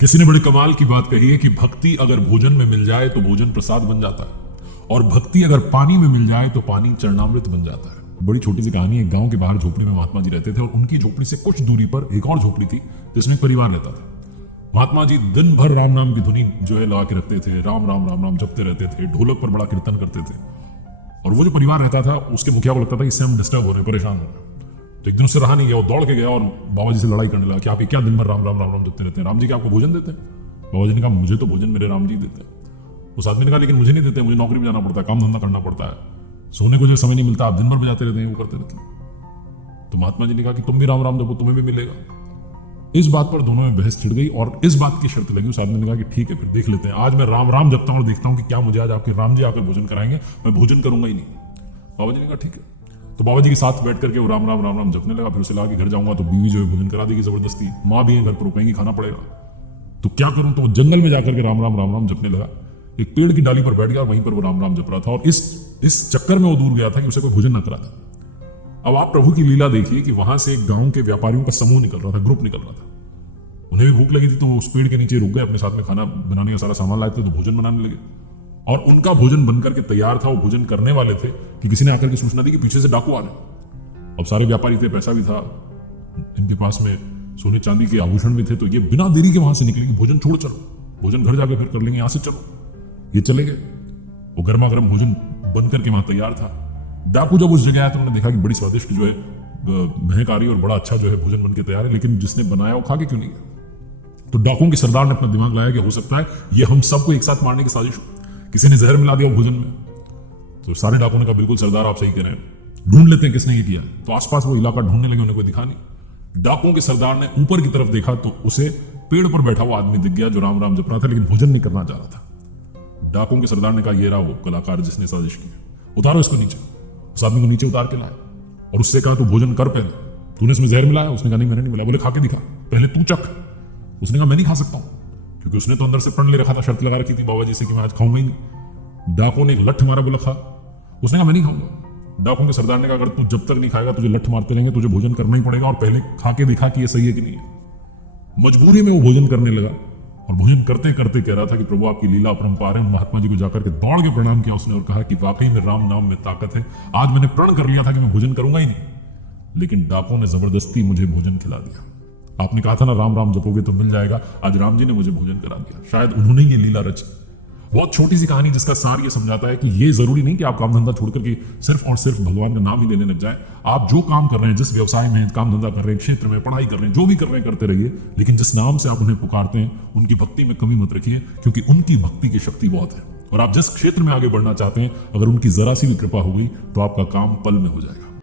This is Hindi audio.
किसी ने बड़े कमाल की बात कही है कि भक्ति अगर भोजन में मिल जाए तो भोजन प्रसाद बन जाता है, और भक्ति अगर पानी में मिल जाए तो पानी चरणामृत बन जाता है। बड़ी छोटी सी कहानी है। गांव के बाहर झोपड़ी में महात्मा जी रहते थे और उनकी झोपड़ी से कुछ दूरी पर एक और झोपड़ी थी जिसमें एक परिवार रहता था। महात्मा जी दिन भर राम नाम की धुनी जो है लगा के रखते थे, राम राम राम राम जपते रहते थे, ढोलक पर बड़ा कीर्तन करते थे। और वो जो परिवार रहता था उसके मुखिया को लगता था इससे हम डिस्टर्ब हो रहे हैं, परेशान हो रहे हैं। तो एक दिन उससे रहा नहीं गया, वो दौड़ के गया और बाबा जी से लड़ाई करने लगा कि आप क्या दिन भर राम राम राम राम जपते रहते हैं, राम जी क्या आपको भोजन देते हैं? बाबा जी ने कहा मुझे तो भोजन मेरे राम जी देते हैं। उस आदमी ने कहा लेकिन मुझे नहीं देते, मुझे नौकरी में जाना पड़ता है, काम धंधा करना पड़ता है, सोने को जो समय नहीं मिलता, आप दिन भर बजाते रहते हैं, वो करते रहते हैं। तो महात्मा जी ने कहा कि तुम भी राम राम जपो, तुम्हें भी मिलेगा। इस बात पर दोनों में बहस छिड़ गई और इस बात की शर्त लगी। उस आदमी ने कहा कि ठीक है फिर देख लेते हैं, आज मैं राम राम जपता हूं और देखता हूं कि क्या मुझे आज आपके राम जी आकर भोजन कराएंगे, मैं भोजन करूंगा ही नहीं। बाबा जी ने कहा ठीक है। तो बाबा जी के साथ बैठ करके वो राम राम राम राम जपने लगा। फिर उसे लगा कि घर जाऊंगा तो बीवी जो है भोजन करा देगी जबरदस्ती, माँ भी है घर पर, कहेंगी खाना पड़ेगा, तो क्या करूं? तो वो जंगल में जाकर के राम राम राम राम जपने लगा। एक पेड़ की डाली पर बैठ गया और वहीं पर वो राम राम जप रहा था और इस चक्कर में वो दूर गया था कि उसे कोई भोजन न करा था। अब आप प्रभु की लीला देखिए कि वहां से एक गांव के व्यापारियों का समूह निकल रहा था, ग्रुप निकल रहा था। उन्हें भी भूख लगी थी तो वो उस पेड़ के नीचे रुक गए, अपने साथ में खाना बनाने का सारा सामान लाए थे तो भोजन बनाने लगे। और उनका भोजन बनकर के तैयार था, वो भोजन करने वाले थे कि किसी ने आकर के सूचना दी कि पीछे से डाकू आ रहे। अब सारे व्यापारी थे, पैसा भी था इनके पास में, सोने चांदी के आभूषण भी थे, तो ये बिना देरी के वहां से निकलेंगे, भोजन छोड़ चलो, भोजन घर जाके फिर कर लेंगे, यहां से चलो। ये चले गए। वो गर्मा गर्म भोजन बनकर के वहां तैयार था। डाकू जब उस जगह आया तो उन्होंने देखा कि बड़ी स्वादिष्ट जो है महक आ रही है और बड़ा अच्छा जो है भोजन बन के तैयार है, लेकिन जिसने बनाया वो खा के क्यों नहीं गया? तो डाकुओं के सरदार ने अपना दिमाग लगाया कि हो सकता है ये हम सबको एक साथ मारने की साजिश हो, किसी ने जहर मिला दिया भोजन में। तो सारे डाकुओं ने कहा बिल्कुल सरदार आप सही कह रहे हैं, ढूंढ लेते हैं किसने ये किया। तो आसपास वो इलाका ढूंढने लगे, उन्हें कोई दिखा नहीं। डाकुओं के सरदार ने ऊपर की तरफ देखा तो उसे पेड़ पर बैठा हुआ आदमी दिख गया जो राम राम जप रहा था लेकिन भोजन नहीं करना चाह रहा था। डाकुओं के सरदार ने कहा ये रहा वो कलाकार जिसने साजिश की, उतारो इसको नीचे। उस आदमी को नीचे उतार के लाया और उससे कहा तू भोजन कर पहले, तूने इसमें जहर मिलाया? उसने कहा नहीं मैंने नहीं मिलाया। बोले खा के दिखा, पहले तू चख। उसने कहा मैं नहीं खा सकता हूं, क्योंकि उसने तो अंदर से प्रण ले रखा था, शर्त लगा रखी थी बाबा जी से कि मैं आज खाऊंगा ही नहीं। डाकुओं ने एक लठ मारा, बोला खा। उसने कहा मैं नहीं खाऊंगा। डाकुओं के सरदार ने कहा अगर तू जब तक नहीं खाएगा तुझे लठ मारते रहेंगे, तुझे भोजन करना ही पड़ेगा और पहले खा के दिखा कि ये सही है कि नहीं है। मजबूरी में वो भोजन करने लगा और भोजन करते करते कह रहा था कि प्रभु आपकी लीला अपरंपार है। महात्मा जी को जाकर के दौड़ के प्रणाम किया उसने और कहा कि वाकई में राम नाम में ताकत है, आज मैंने प्रण कर लिया था कि मैं भोजन करूंगा ही नहीं, लेकिन डाकुओं ने जबरदस्ती मुझे भोजन खिला दिया। आपने कहा था ना राम राम जपोगे तो मिल जाएगा, आज राम जी ने मुझे भोजन करा दिया। शायद उन्होंने ये लीला रची। बहुत छोटी सी कहानी जिसका सार ये समझाता है कि ये जरूरी नहीं कि आप काम धंधा छोड़ करके सिर्फ और सिर्फ भगवान का नाम ही लेने लग जाए। आप जो काम कर रहे हैं, जिस व्यवसाय में काम धंधा कर रहे हैं, क्षेत्र में पढ़ाई कर रहे हैं, जो भी कर रहे हैं करते रहिए, लेकिन जिस नाम से आप उन्हें पुकारते हैं उनकी भक्ति में कमी मत रखिए, क्योंकि उनकी भक्ति की शक्ति बहुत है। और आप जिस क्षेत्र में आगे बढ़ना चाहते हैं, अगर उनकी जरा सी भी कृपा हो गई तो आपका काम पल में हो जाएगा।